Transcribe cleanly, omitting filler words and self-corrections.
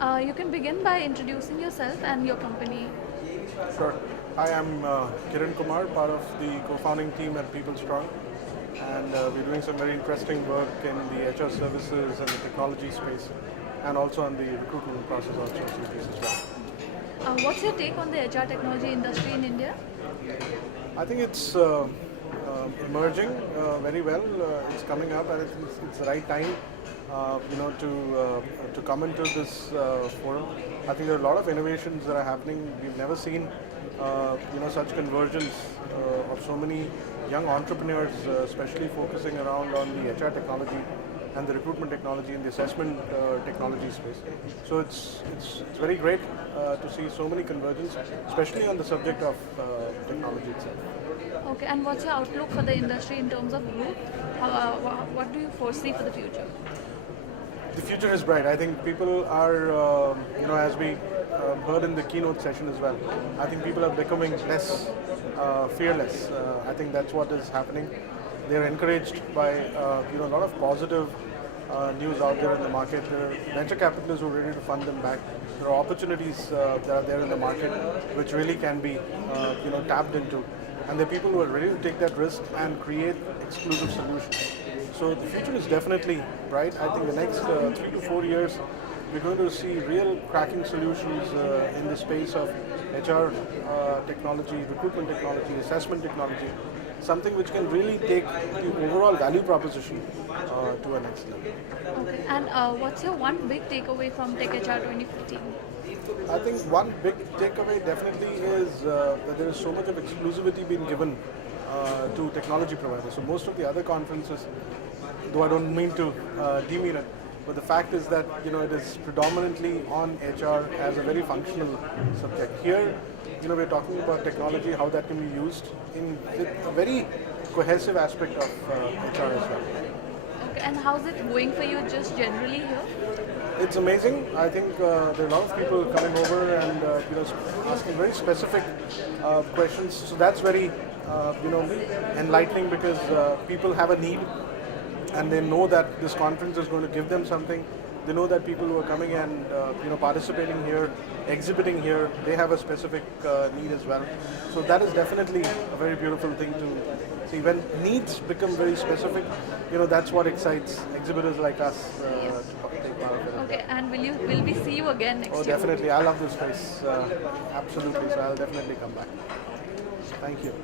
You can begin by introducing yourself and your company. Sure. Hi, I'm Kiran Kumar, part of the co-founding team at People Strong, and we're doing some very interesting work in the HR services and the technology space, and also on the recruitment process outsourcing piece as well. What's your take on the HR technology industry in India? I think it's emerging very well. It's coming up, and it's the right time, to come into this forum. I think there are a lot of innovations that are happening. We've never seen, such convergence of so many young entrepreneurs, especially focusing around on the HR technology and the recruitment technology and the assessment technology space. So it's very great to see so many convergence, especially on the subject of technology itself. Okay, and what's your outlook for the industry in terms of growth? What do you foresee for the future? The future is bright. I think people are, as we heard in the keynote session as well, I think people are becoming less fearless. I think that's what is happening. They're encouraged by, a lot of positive news out there in the market. There are venture capitalists who are ready to fund them back. There are opportunities that are there in the market which really can be, tapped into. And there are people who are ready to take that risk and create exclusive solutions. So the future is definitely bright. I think the next 3 to 4 years, we're going to see real cracking solutions in the space of HR technology, recruitment technology, assessment technology, something which can really take the overall value proposition to a next level. Okay, and what's your one big takeaway from Tech HR 2015? I think one big takeaway definitely is that there is so much of exclusivity being given to technology providers. So most of the other conferences, though I don't mean to demean it, but the fact is that it is predominantly on HR as a very functional subject. Here, we're talking about technology, how that can be used in a very cohesive aspect of HR as well. Okay, and how's it going for you just generally here? It's amazing. I think there are a lot of people coming over and asking very specific questions. So that's very enlightening because people have a need and they know that this conference is going to give them something. They know that people who are coming and participating here, exhibiting here, they have a specific need as well. So that is definitely a very beautiful thing to see. When needs become very specific, that's what excites exhibitors like us to take part of it. Okay, and will we see you again next Oh, year? definitely. I love this space. Absolutely. So I'll definitely come back. Thank you.